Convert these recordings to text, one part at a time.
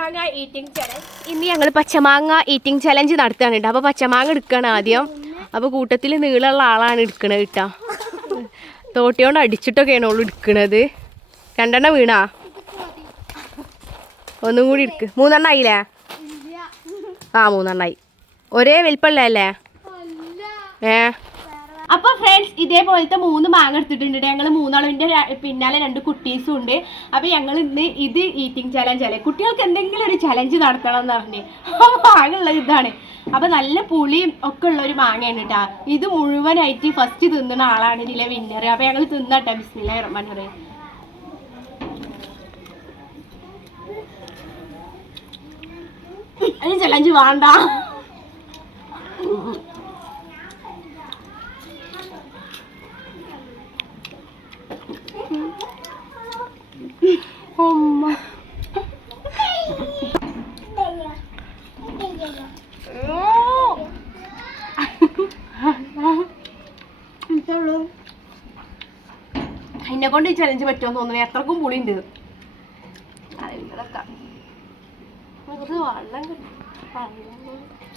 പച്ചമാങ്ങ eating challenge. ഇന്ന് ഞങ്ങൾ പച്ചമാങ്ങ eating challenge നടത്തുകയാണ് കേട്ടോ. അപ്പോൾ പച്ചമാങ്ങ എടുക്കണം ആദ്യം. അപ്പോൾ കൂട്ടത്തിൽ നീളമുള്ള ആളാണ് എടുക്കണത് കേട്ടോ. തോട്ടിയോണ്ട് അടിച്ചിട്ടൊക്കെയാണ് ഓള് എടുക്കണത്. 2 എണ്ണം വീണാ? ഒന്നും കൂടി എടുക്ക്. 3 എണ്ണം ആയില്ലേ? ആ 3 എണ്ണമായി. ഒരേ വലിപ്പമുള്ളതല്ലേ? അപ്പോൾ ഫ്രണ്ട്സ് ഇതേപോലത്തെ 3 മാങ്ങ എടുത്തിട്ടുണ്ട്. ഞങ്ങൾ 3 അളവിൻ്റെ പിന്നാലെ 2 കുട്ടീസും ഉണ്ട്. അപ്പോൾ ഞങ്ങൾ ഇന്ന് ഇത് ഈറ്റിംഗ് ചലഞ്ച് അല്ലേ, കുട്ടികൾക്ക് എന്തെങ്കിലും ഒരു ചലഞ്ച് നടത്തണം എന്ന് പറഞ്ഞ് മാങ്ങ ഉള്ളത് ഇതാണ്. അപ്പോൾ നല്ല പുളിയും ഒക്കെ ഉള്ള ഒരു മാങ്ങയാണ് കേട്ടോ. ഇത് മുഴുവനായിട്ട് ഫസ്റ്റ് തിന്നുന്ന ആളാണ് ഇതിലെ വിന്നർ. അപ്പോൾ ഞങ്ങൾ തിന്നട്ടെ. ബിസ്മില്ലാഹിർ റഹ്മാനിർ റഹീം. അതിന് ചലഞ്ച് വേണ്ട. എന്നെ കൊണ്ട് ഈ ചലഞ്ച് പറ്റുമെന്ന് തോന്നുന്നു. എത്രക്കും പുളി ഉണ്ട്.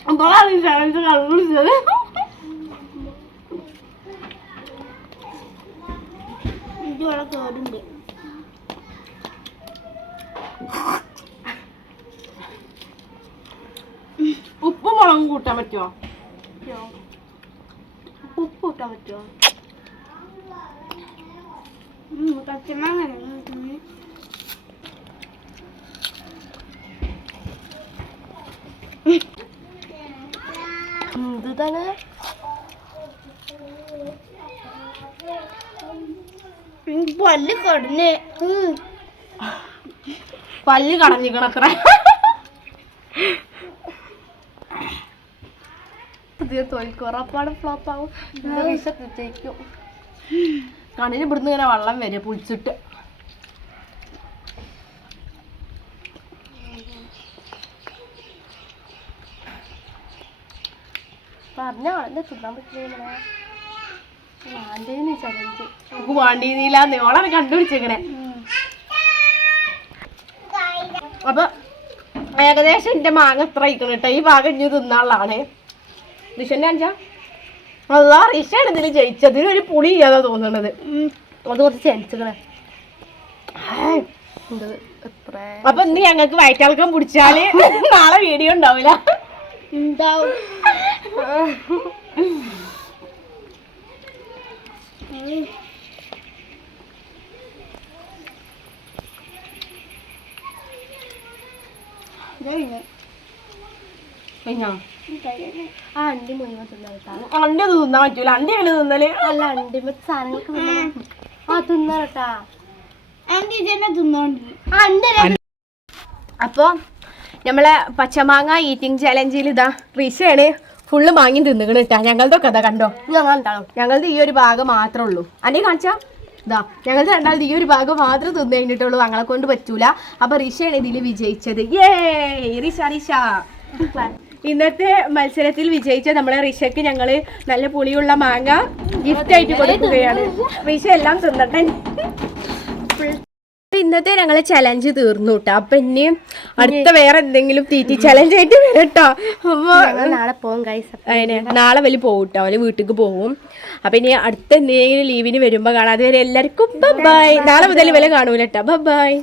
അപ്പോഴാണ് ചലഞ്ച് കണ്ടുപിടിച്ചത്. ഇതിവിടെ കേടുണ്ട്. ഉപ്പും മുളകും കൂട്ടാൻ പറ്റുമോ? ഉപ്പ് കൂട്ടാൻ പറ്റുമോ? എന്താണ് പല്ല് കടഞ്ഞ് പല്ല് കടഞ്ഞിക്കണത്ര. പുതിയ തോൽക്കുറപ്പാട് ഫ്ലോപ്പാവും. വിശക്കും. കണ്ണിന് ഇവിടുന്ന് ഇങ്ങനെ വെള്ളം വരെ പുളിച്ചിട്ട്. പറഞ്ഞ ആളെന്നെ തിന്നാൻ പറ്റില്ല. വാണ്ടേന്ന് ചലഞ്ച് നമുക്ക് വാണ്ടീന്നില്ലാന്ന് ഓളെ കണ്ടുപിടിച്ചേക്കണേ. അപ്പൊ ഏകദേശം എന്റെ മാങ്ങ എത്ര ആയിക്കണം കേട്ടോ. ഈ ഭാഗം ഇനി തിന്നാളാണ്. റിഷന്റെ അഞ്ചാ അല്ല റിഷാണ് ഇതിൽ ജയിച്ചത്. ഇതിനൊരു പുളി ഇല്ലാതാ തോന്നണത്. അത് കുറച്ച് ചലിച്ചക്കണേ. അപ്പൊ ഇന്ന് ഞങ്ങൾക്ക് വയറ്റാൾക്കം പിടിച്ചാല് നാളെ വീഡിയോ ഉണ്ടാവില്ല. ഉണ്ടാവും. അണ്ടി മുഴുവൻ തിന്നാ. അണ്ടി തിന്നാൻ പറ്റൂല. അണ്ടി ആണ് തിന്നല്. അല്ല അണ്ടി സാധനങ്ങൾക്ക് തിന്നാട്ടാ. അപ്പൊ നമ്മളെ പച്ചമാങ്ങ ഈറ്റിംഗ് ചലഞ്ചിൽ ഇതാ റിഷയാണ് ഫുള്ള് മാങ്ങി തിന്നുകണ് കേട്ടാ. ഞങ്ങളുടെ ഒക്കെ അതാ കണ്ടോ. ഞങ്ങളുടെ ഈ ഒരു ഭാഗം മാത്രമേ ഉള്ളൂ. അന്നെ കാണിച്ചാ ഇതാ ഞങ്ങൾ രണ്ടാമത് ഈ ഒരു ഭാഗം മാത്രം തിന്നു കഴിഞ്ഞിട്ടുള്ളൂ. ഞങ്ങളെ കൊണ്ട് പറ്റൂല. അപ്പൊ റിഷയാണ് ഇതിൽ വിജയിച്ചത്. റിഷ ഇന്നത്തെ മത്സരത്തിൽ വിജയിച്ച നമ്മളെ റിഷയ്ക്ക് ഞങ്ങള് നല്ല പുളിയുള്ള മാങ്ങ ഗിഫ്റ്റ് ആയിട്ട് കൊടുക്കുകയാണ്. റിഷ എല്ലാം തിന്നട്ടെ. ഇന്നത്തെ ഞങ്ങളെ ചലഞ്ച് തീർന്നു കേട്ടോ. അപ്പൊ ഇനി അടുത്ത വേറെ എന്തെങ്കിലും തീറ്റി ചലഞ്ച് ആയിട്ട് വരട്ടോ. അപ്പൊ നാളെ പോകും ഗൈസ്. അതിന് നാളെ വലിയ പോകും കേട്ടോ. അവര് വീട്ടിലേക്ക് പോകും. അപ്പൊ ഇനി അടുത്ത എന്തെങ്കിലും ലീവിന് വരുമ്പോ കാണാം. അതുവരെ എല്ലാവർക്കും ബൈ. നാളെ മുതൽ വില കാണൂല കേട്ടോ. ബൈ.